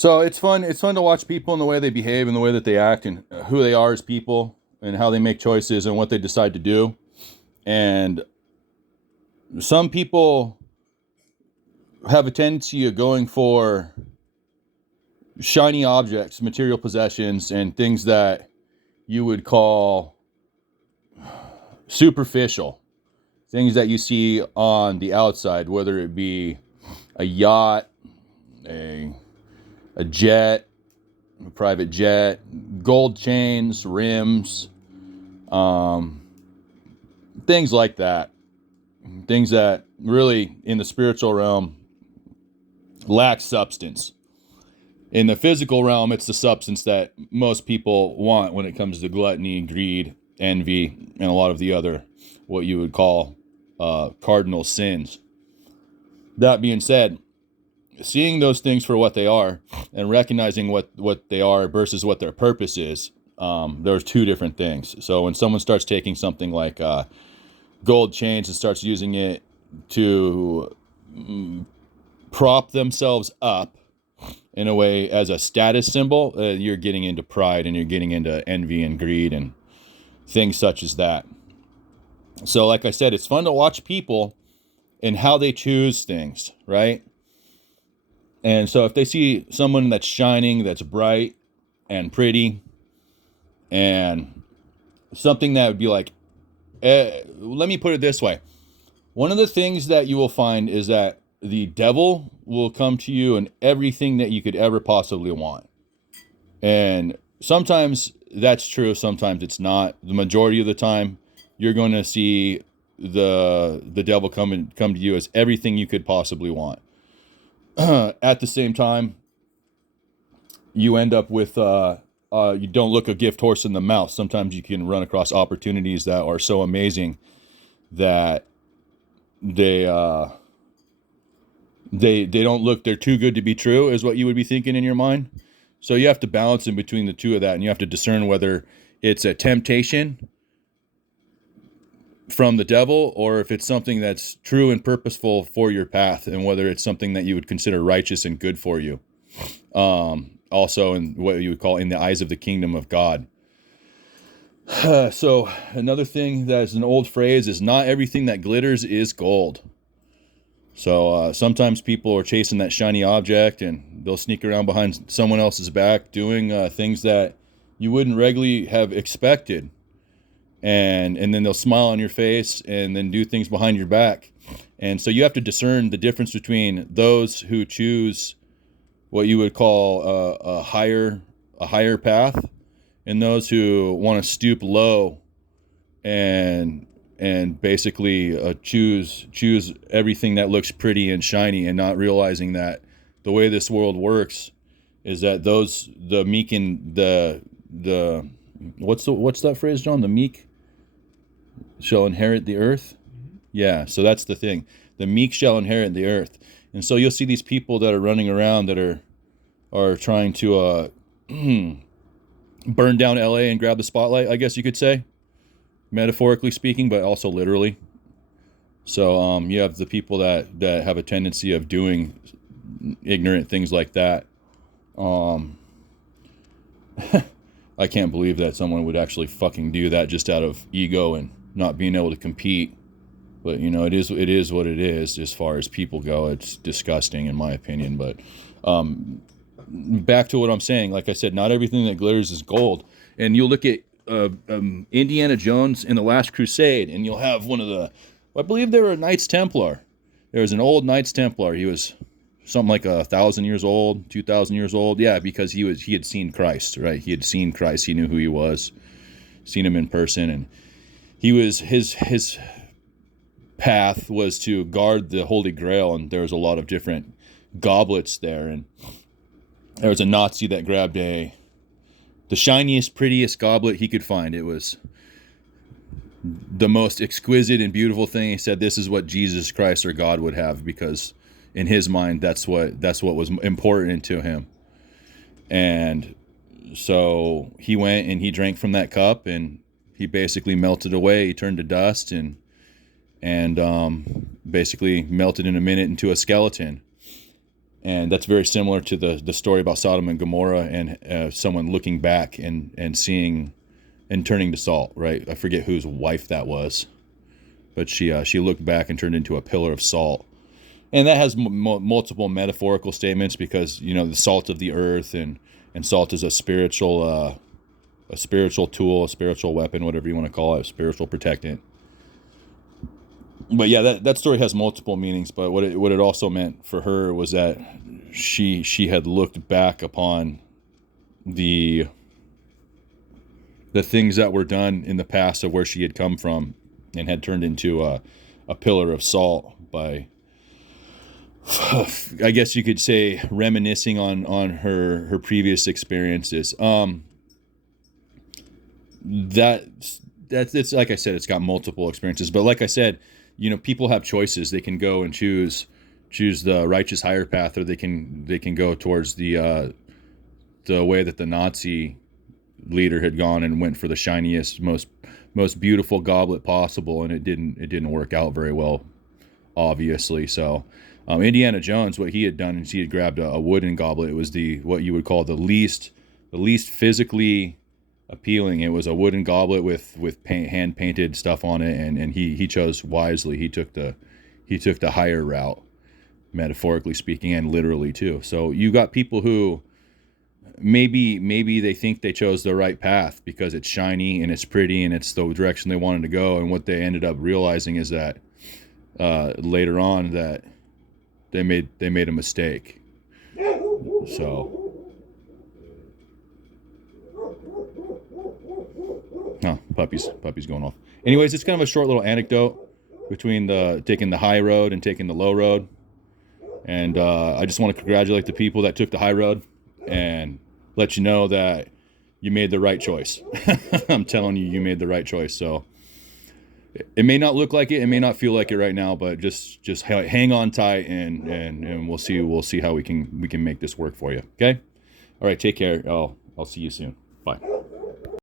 So it's fun. It's fun to watch people and the way they behave and the way that they act and who they are as people and how they make choices and what they decide to do. And some people have a tendency of going for shiny objects, material possessions, and things that you would call superficial. Things that you see on the outside, whether it be a yacht, a, a jet, a private jet, gold chains, rims, um, things like that. Things that really, in the spiritual realm, lack substance. In the physical realm, it's the substance that most people want when it comes to gluttony, greed, envy, and a lot of the other, what you would call cardinal sins. That being said, seeing those things for what they are and recognizing what they are versus what their purpose is, there's two different things. So when someone starts taking something like gold chains and starts using it to prop themselves up in a way as a status symbol, you're getting into pride and you're getting into envy and greed and things such as that. So like I said, it's fun to watch people and how they choose things, right? And so if they see someone that's shining, that's bright and pretty, and something that would be like, let me put it this way. One of the things that you will find is that the devil will come to you in everything that you could ever possibly want. And sometimes that's true, sometimes it's not. The majority of the time, you're going to see the devil come to you as everything you could possibly want. At the same time, you end up with you don't look a gift horse in the mouth. Sometimes you can run across opportunities that are so amazing that they don't look, they're too good to be true, is what you would be thinking in your mind. So you have to balance in between the two of that, and you have to discern whether it's a temptation from the devil or if it's something that's true and purposeful for your path, and whether it's something that you would consider righteous and good for you. Also in what you would call in the eyes of the kingdom of God. So another thing that's an old phrase is not everything that glitters is gold. So sometimes people are chasing that shiny object and they'll sneak around behind someone else's back doing things that you wouldn't regularly have expected. And then they'll smile on your face and then do things behind your back. And so you have to discern the difference between those who choose what you would call a higher path, and those who want to stoop low and basically choose everything that looks pretty and shiny, and not realizing that the way this world works is that the meek and the what's that phrase, John? The meek shall inherit the earth. Yeah, so that's the thing. The meek shall inherit the earth. And so you'll see these people that are running around that are trying to burn down LA and grab the spotlight, I guess you could say, metaphorically speaking, but also literally. So you have the people that have a tendency of doing ignorant things like that. I can't believe that someone would actually fucking do that just out of ego and not being able to compete. But you know, it is what it is as far as people go. It's disgusting in my opinion. But back to what I'm saying, like I said, not everything that glitters is gold. And you'll look at Indiana Jones in The Last Crusade, and you'll have one of the, I believe they were a Knights Templar. There was an old Knights Templar. He was something like 1,000 years old, 2,000 years old. Yeah, because he had seen Christ, right? He had seen Christ. He knew who he was, seen him in person, and he was his path was to guard the Holy Grail, and there was a lot of different goblets there, and there was a Nazi that grabbed the shiniest, prettiest goblet he could find. It was the most exquisite and beautiful thing. He said, "This is what Jesus Christ or God would have," because in his mind, that's what was important to him. And so he went and he drank from that cup, and he basically melted away. He turned to dust and basically melted in a minute into a skeleton. And that's very similar to the story about Sodom and Gomorrah and someone looking back and seeing and turning to salt, right? I forget whose wife that was, but she looked back and turned into a pillar of salt. And that has multiple metaphorical statements because, you know, the salt of the earth and salt is a spiritual tool, a spiritual weapon, whatever you want to call it, a spiritual protectant. But yeah, that story has multiple meanings. But what it also meant for her was that she had looked back upon the things that were done in the past of where she had come from and had turned into a pillar of salt by, I guess you could say, reminiscing on her previous experiences. That's it's like I said, it's got multiple experiences. But like I said, you know, people have choices. They can go and choose the righteous higher path, or they can go towards the way that the Nazi leader had gone and went for the shiniest, most beautiful goblet possible, and it didn't work out very well, obviously. So Indiana Jones, what he had done is he had grabbed a wooden goblet. It was what you would call the least physically appealing. It was a wooden goblet with hand painted stuff on it, and he chose wisely. He took the higher route, metaphorically speaking, and literally too. So you got people who maybe they think they chose the right path because it's shiny and it's pretty and it's the direction they wanted to go, and what they ended up realizing is that later on that they made a mistake. So puppy's going off. Anyways, it's kind of a short little anecdote between taking the high road and taking the low road. And I just want to congratulate the people that took the high road and let you know that you made the right choice. I'm telling you, you made the right choice. So it may not look like it, it may not feel like it right now, but just hang on tight and we'll see how we can make this work for you. Okay? All right, take care. I'll see you soon. Bye.